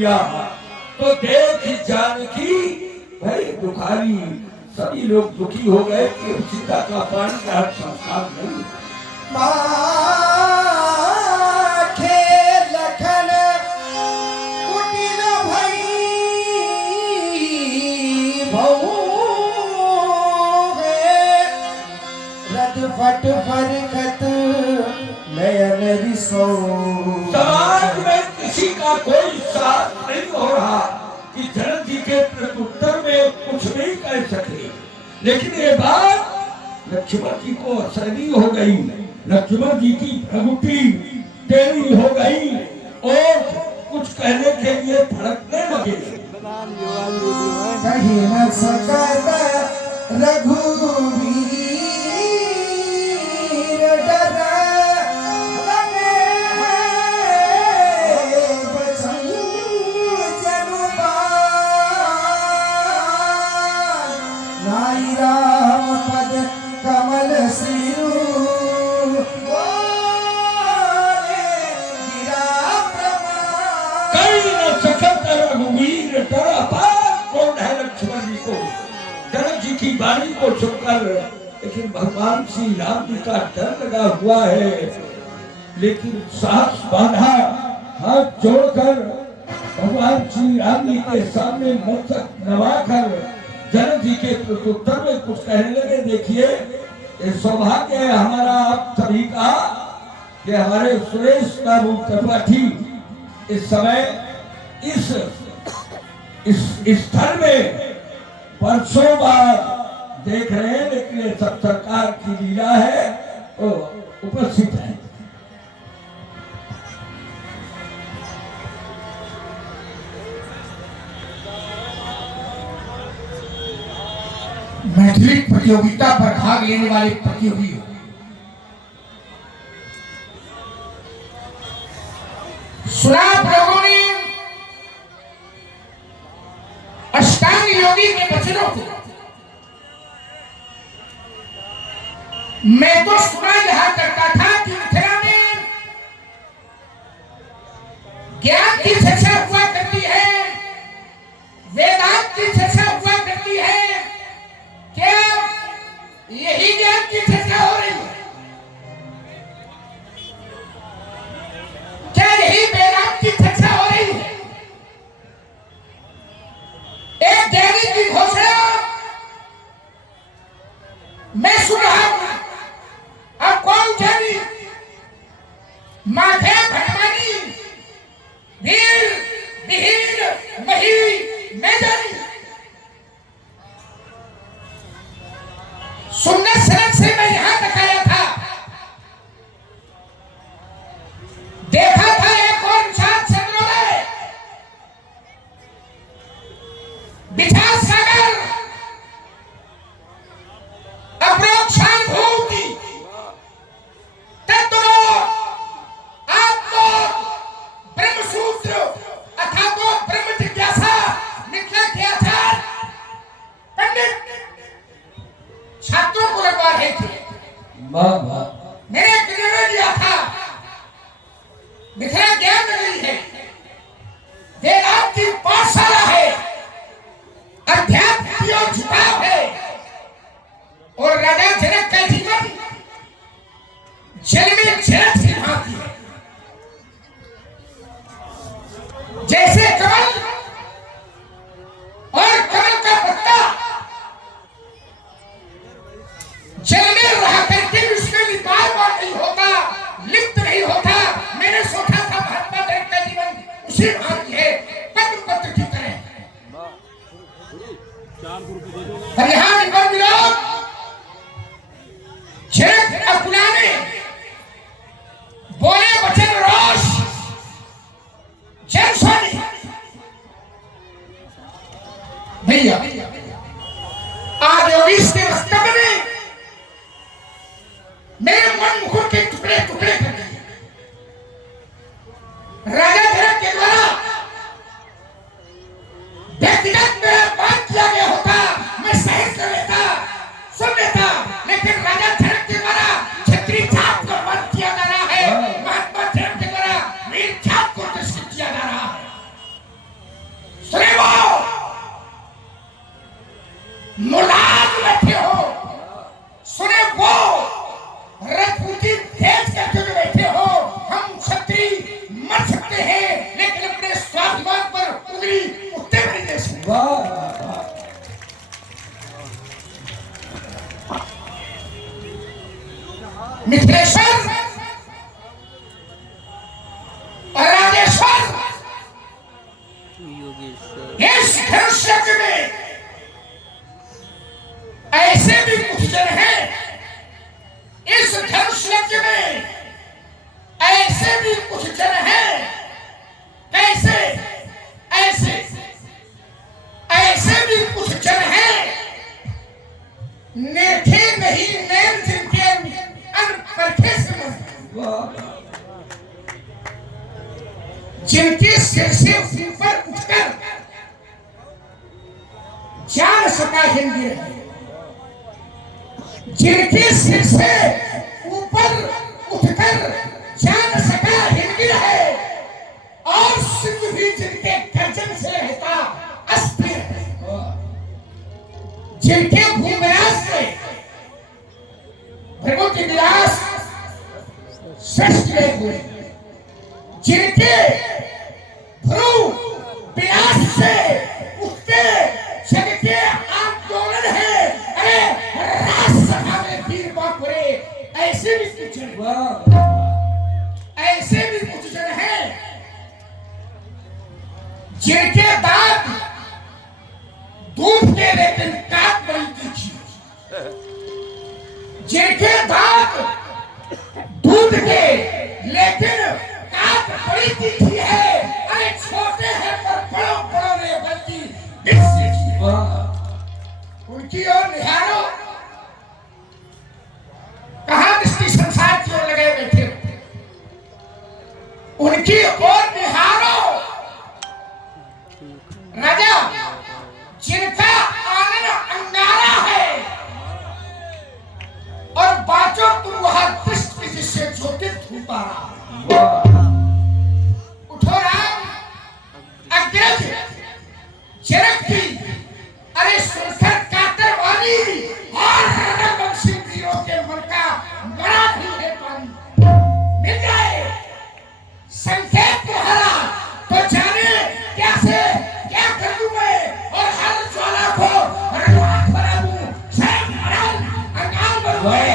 लिया तो देख जानकी भाई दुखारी, सभी लोग दुखी हो गए कि सीता का पानी का संस्कार नहीं। फट फरकत नयन रिसो। समाज में किसी का कोई साथ नहीं हो रहा कि जनक जी के प्रत्युत्तर में कुछ नहीं कह सके, लेकिन ये बात लक्ष्मण जी को असहनीय हो गई। लक्ष्मण जी की भ्रगुटी टेढ़ी हो गई और कुछ कहने के लिए भड़कने लगे। कहीं न सकता रघुवीर वाणी को सुनकर, लेकिन भगवान श्री राम जी का डर लगा हुआ है, लेकिन साहस बांधा, हाथ जोड़कर भगवान श्री राम जी के सामने मस्तक नवाकर जनक जी के प्रत्युत्तर में कुछ कहने लगे। देखिए, ये सौभाग्य है हमारा आप सभी का कि हमारे सुरेश का रूप त्रिपाठी इस समय इस स्थल में वर्षों बाद देख रहे हैं, लेकिन ये सब सरकार की लीला है तो उपस्थित है। मैथिली प्रतियोगिता पर भाग लेने वाले प्रतियोगियों, सुना आप लोगों ने अष्टांग योगी के वचनों को। मैं तो सुना यह करता था कि मिथिला में ज्ञान की चर्चा हुआ करती है, वेदांत की चर्चा हुआ करती है। क्या यही ज्ञान की चर्चा हो रही है? क्या यही वेदांत की चर्चा हो रही है? एक ज्ञानी की घोषणा मैं सुन रहा हूं। अब कौन ज्ञानी? माधे भटमानी, वीर विहीन मही मैं जानी। सुनने शरण से मैं यहां तक आया था, देखा था एक और विशाल चंद्रोदय, विशाल सागर, अपरोक्षानुभूति, तत्व, आत्मा, ब्रह्मसूत्र अथवा तो ब्रह्म जिज्ञासा, मिथिला के आचार्य पंडित छात्रों को लगवा रहे थे। मैंने एक निर्णय लिया था, मिथिला ज्ञान नगरी है, वेदांत की पाठशाला है, अध्यात्म की ओर झुकाव है, और राजा जनक का जीवन जल में जलत की भांति है। जैसे कमल और कमल का पत्ता जल में रह करके उसमें लिपायमान नहीं होता, लिप्त नहीं होता। मैंने सोचा था महात्मा जनक का जीवन उसी भांति है, पत्र पत्र की तरह। और यहाँ निकल मिलो जनक अपनाने बोले वचन रोष जन सोनी। भैया आज योगीश के वक्तव्य में मेरे मन मुकुट के टुकड़े टुकड़े कर दिए। राजा जनक के द्वारा व्यक्तिगत मेरा बात किया गया होता, मैं सहन कर लेता, सुन लेता, लेकिन राजा जनक के द्वारा क्षत्रिय जात को बंद किया जा रहा है, महात्मा जनक के द्वारा वीर जात को तिरस्कृत किया जा रहा है। मुलाज बैठे हो, सुने वो रजपूती भेज करके जो बैठे हो, हम क्षत्रिय मर सकते हैं लेकिन अपने स्वाभिमान पर उंगली उठते नहीं दे सकते। वाह मिथिलेश्वर और राजेश्वर इस धनुष यज्ञ में ऐसे भी कुछ जन हैं, इस धनुष यज्ञ में ऐसे भी कुछ जन हैं, कैसे ऐसे ऐसे भी कुछ जन हैं, नेठे नहीं नैन जिनके अनपरखे से वाह जिनके सिर से ऊपर उठकर जान सका हिंदी है, जिनके सिर से ऊपर उठकर जान सका हिंदी है, और सिंह भी जिनके गर्जन से रहता अस्थिर है, जिनके भूमिराज से भगवती विलास श्रेष्ठ गए हुए, जिनके भ्रू विलास से उठते जग के आंदोलन है। अरे राजसभा में वीर बापुरे ऐसे भी कुछ जन, ऐसे भी कुछ जन हैं जिनके दांत दूध के लेकिन काट बड़ी तीखी, जिनके दांत दूध के लेकिन काट बड़ी तीखी है। अरे छोटे हैं पर बड़ों बड़ों ने बल्कि डिश देखी है। उनकी ओर निहारो, कहां दृष्टि संसार की ओर लगाए बैठे हो, उनकी ओर निहारो। राजा जिनका आनंद अंगारा है और बाजो तुम वहां दृष्टि जिससे ज्योतित धूपा। उठो राम अग्रज जनक की, अरे सुनकर कातर वाली और रणवंशी वीरों के मन का बड़ा भी है पानी मिल जाए संकेत तुम्हारा तो जाने कैसे क्या कर दूं मैं, और हर ज्वाला को राख बना दूं, स्वयं अंगार बन गए।